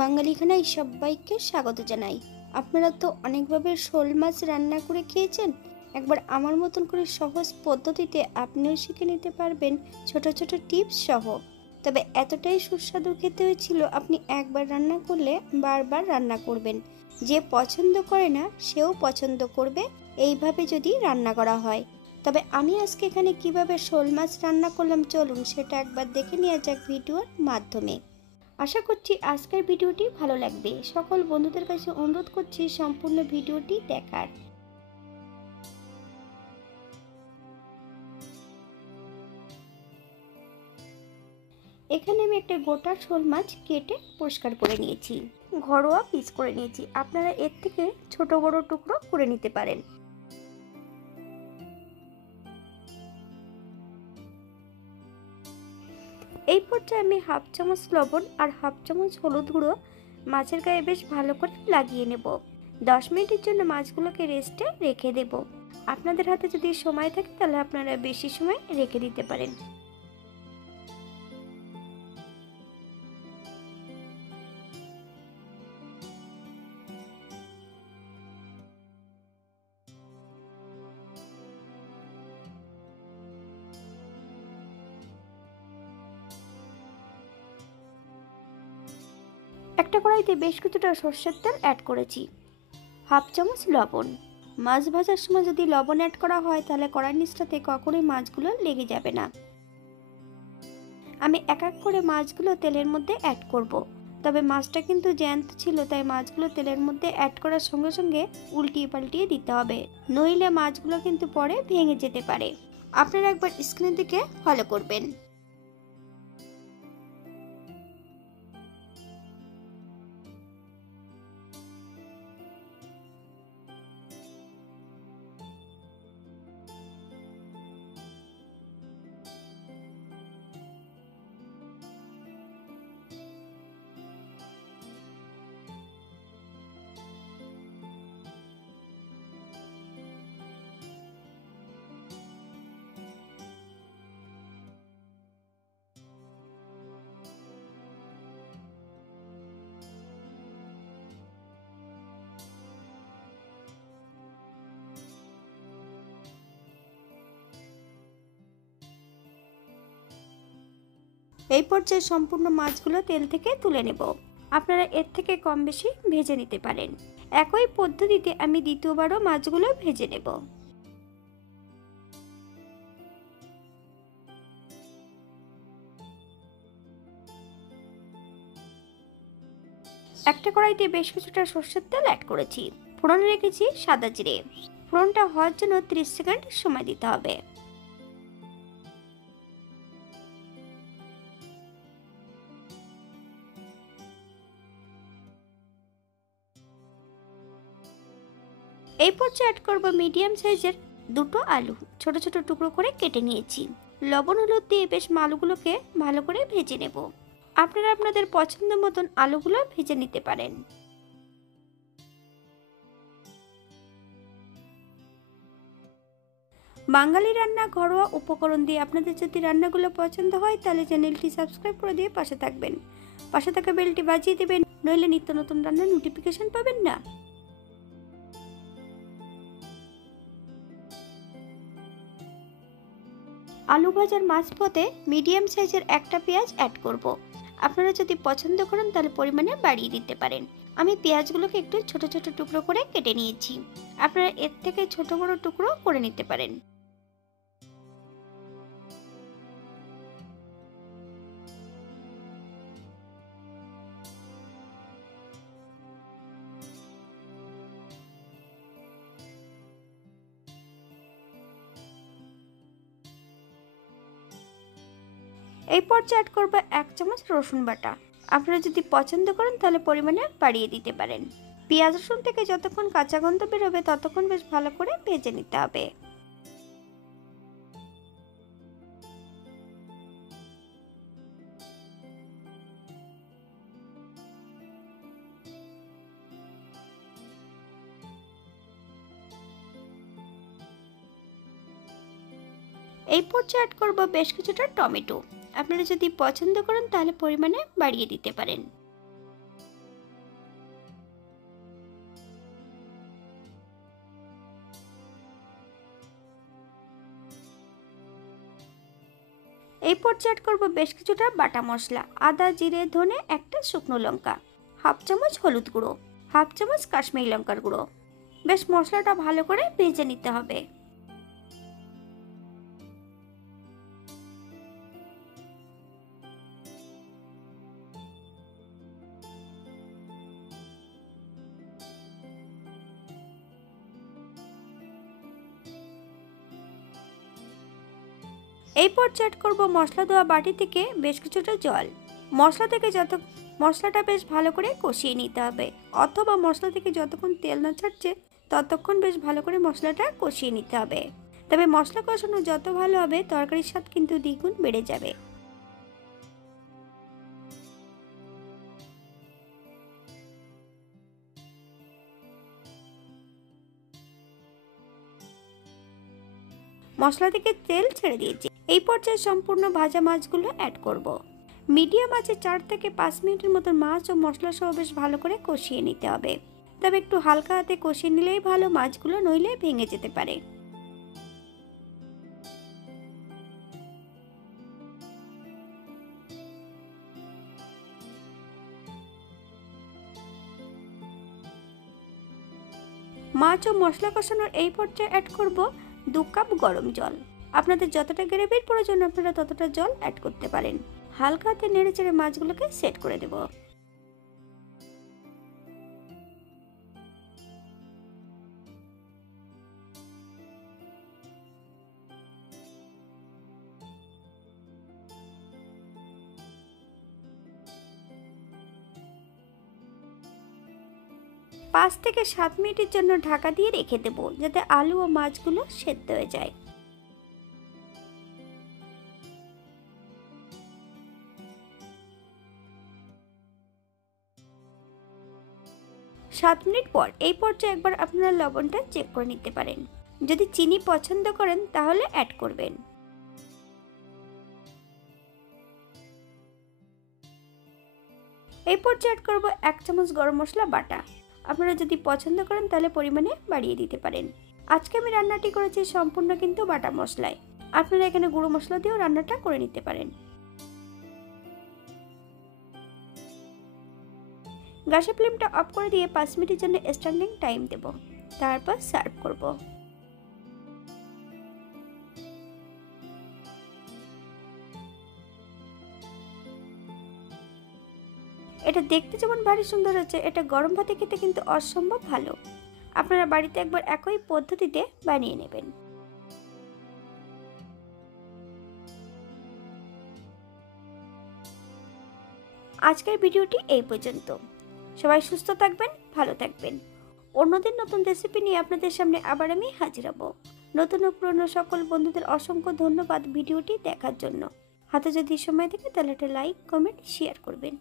বাঙালি খানায় সবাইকে স্বাগত জানাই। আপনারা তো অনেকভাবে শোল মাছ রান্না করে খেয়েছেন। একবার আমার মতন করে সহজ পদ্ধতিতে আপনিও শিখে নিতে পারবেন ছোট ছোট টিপস সহ। তবে এতটাই সুস্বাদু খেতে হয়েছিল, আপনি একবার রান্না করলে বারবার রান্না করবেন। যে পছন্দ করে না সেও পছন্দ করবে এইভাবে যদি রান্না করা হয়। তবে আমি আজকে এখানে কিভাবে শোল মাছ রান্না করলাম চলুন সেটা একবার দেখে নেওয়া যাক ভিডিওর মাধ্যমে। আশা করছি আজকের ভিডিওটি ভালো লাগবে। সকল বন্ধুদের কাছে অনুরোধ করছি সম্পূর্ণ ভিডিওটি দেখার। এখানে আমি একটা গোটা শোল মাছ কেটে পরিষ্কার করে নিয়েছি, ঘরোয়া পিস করে নিয়েছি। আপনারা এর থেকে ছোট বড় টুকরো করে নিতে পারেন। এই পর্যায়ে আমি হাফ চামচ লবণ আর হাফ চামচ হলুদ গুঁড়ো মাছের গায়ে বেশ ভালো করে লাগিয়ে নেব। 10 মিনিটের জন্য মাছগুলোকে রেস্টে রেখে দেব। আপনাদের হাতে যদি সময় থাকে তাহলে আপনারা বেশি সময় রেখে দিতে পারেন। একটা কড়াইতে বেশ কিছুটা সরষের তেল অ্যাড করেছি, হাফ চামচ লবণ। মাছ ভাজার সময় যদি লবণ অ্যাড করা হয় তাহলে কড়াইয়ের নিচটাতে কখনোই মাছগুলো লেগে যাবে না। আমি এক এক করে মাছগুলো তেলের মধ্যে অ্যাড করব। তবে মাছটা কিন্তু জ্যান্ত ছিল, তাই মাছগুলো তেলের মধ্যে অ্যাড করার সঙ্গে সঙ্গে উল্টিয়ে পাল্টিয়ে দিতে হবে, নইলে মাছগুলো কিন্তু পরে ভেঙে যেতে পারে। আপনারা একবার স্ক্রিনের দিকে ফলো করবেন। এই পর্যায়ে সম্পূর্ণ মাছগুলো তেল থেকে তুলে নেব। আপনারা এর থেকে কম বেশি ভেজে নিতে পারেন। একই পদ্ধতিতে আমি দ্বিতীয়বারও মাছগুলো ভেজে নেব। একটা কড়াইতে বেশ কিছুটা সরষের তেল অ্যাড করেছি, ফোড়নে রেখেছি সাদা জিরে। ফোড়নটা হওয়ার জন্য 30 সেকেন্ড সময় দিতে হবে। এই পর্যায়ে অ্যাড করব মিডিয়াম সাইজের দুটো আলু, ছোট ছোট টুকরো করে কেটে নিয়েছি। লবণ হলুদ দিয়ে বেশ আলুগুলোকে ভালো করে ভেজে নেব। আপনারা আপনাদের পছন্দ মতন আলুগুলো ভেজে নিতে পারেন। বাঙালি রান্না ঘরোয়া উপকরণ দিয়ে আপনাদের যদি রান্নাগুলো পছন্দ হয় তাহলে চ্যানেলটি সাবস্ক্রাইব করে দিয়ে পাশে থাকবেন। পাশে থাকা বেলটি বাজিয়ে দেবেন, নইলে নিত্য নতুন রান্নার নোটিফিকেশন পাবেন না। আলু ভাজার মাঝপথে মিডিয়াম সাইজের একটা পেঁয়াজ অ্যাড করব। আপনারা যদি পছন্দ করেন তাহলে পরিমাণে বাড়িয়ে দিতে পারেন। আমি পেঁয়াজগুলোকে একটু ছোট ছোট টুকরো করে কেটে নিয়েছি। আপনারা এর থেকে ছোট বড় টুকরো করে নিতে পারেন। এই পর্যায়ে অ্যাড করব 1 চামচ রসুন বাটা। আপনারা যদি পছন্দ করেন তাহলে পরিমাণে বাড়িয়ে দিতে পারেন। পেঁয়াজ রসুন থেকে যতক্ষণ কাঁচা গন্ধ বেরোবে ততক্ষণ বেশ ভালো করে ভেজে নিতে হবে। এই পর্যায়ে অ্যাড করব বেশ কিছুটা টমেটো। আপনারা যদি পছন্দ করেন তাহলে পরিমাণে বাড়িয়ে দিতে পারেন। এই পর্যায়ে অ্যাড করব বেশ কিছুটা বাটা মশলা, আদা, জিরে, ধনে, একটা শুকনো লঙ্কা, হাফ চামচ হলুদ গুঁড়ো, হাফ চামচ কাশ্মীরি লঙ্কার গুঁড়ো। বেশ মশলাটা ভালো করে ভেজে নিতে হবে। এই পর্যায়ে অ্যাড করব মশলা দেওয়া বাটি থেকে বেশ কিছুটা জল। মশলাটা বেশ ভালো করে কষিয়ে নিতে হবে, অথবা মশলা থেকে যতক্ষণ তেল না ছাড়ছে ততক্ষণ বেশ ভালো করে মশলাটা কষিয়ে নিতে হবে। তবে মশলা কষানো যত ভালো হবে তরকারির স্বাদ কিন্তু দ্বিগুণ বেড়ে যাবে। মশলা থেকে তেল ছেড়ে দিয়েছি। এই পর্যায়ে সম্পূর্ণ ভাজা মাছগুলো অ্যাড করব। মিডিয়াম আঁচে 4 থেকে 5 মিনিটের মতো মাছ ও মশলা সহ বেশ ভালো করে কষিয়ে নিতে হবে। তবে একটু হালকা হাতে কষিয়ে নিলেই ভালো, মাছগুলো নইলে ভেঙে যেতে পারে। মাছ ও মশলা কষানোর এই পর্যায়ে অ্যাড করব 2 কাপ গরম জল। আপনাদের যতটা গ্রেভির প্রয়োজন আপনারা ততটা জল অ্যাড করতে পারেন। হালকা হাতে নেড়ে চেড়ে মাছগুলোকে সেট করে দেব। পাঁচ থেকে 7 মিনিটের জন্য ঢাকা দিয়ে রেখে দেব, যাতে আলু ও মাছগুলো সেদ্ধ হয়ে যায়। সাত মিনিট পর এই পর্যায়ে একবার আপনারা লবণটা চেক করে নিতে পারেন। যদি চিনি পছন্দ করেন তাহলে অ্যাড করবেন। এই পর্যায়ে অ্যাড করব 1 চামচ গরম মশলা বাটা। আপনারা যদি পছন্দ করেন তাহলে পরিমাণে বাড়িয়ে দিতে পারেন। আজকে আমি রান্নাটি করেছি সম্পূর্ণ কিন্তু বাটা মশলায়। আপনারা এখানে গুঁড়ো মশলা দিয়েও রান্নাটা করে নিতে পারেন। গ্যাসের ফ্লেমটা অফ করে দিয়ে 5 মিনিটের জন্য স্ট্যান্ডিং টাইম দেব, তারপর সার্ভ করব। এটা দেখতে যেমন ভারী সুন্দর হচ্ছে, এটা গরম ভাতে খেতে কিন্তু অসম্ভব ভালো। আপনারা বাড়িতে একবার একই পদ্ধতিতে বানিয়ে নেবেন। আজকের ভিডিওটি এই পর্যন্ত। সবাই সুস্থ থাকবেন, ভালো থাকবেন। অন্যদিন নতুন রেসিপি নিয়ে আপনাদের সামনে আবার আমি হাজির হব। নতুন ও পুরনো সকল বন্ধুদের অসংখ্য ধন্যবাদ ভিডিওটি দেখার জন্য। হাতে যদি সময় থাকে তাহলে একটা লাইক, কমেন্ট, শেয়ার করবেন।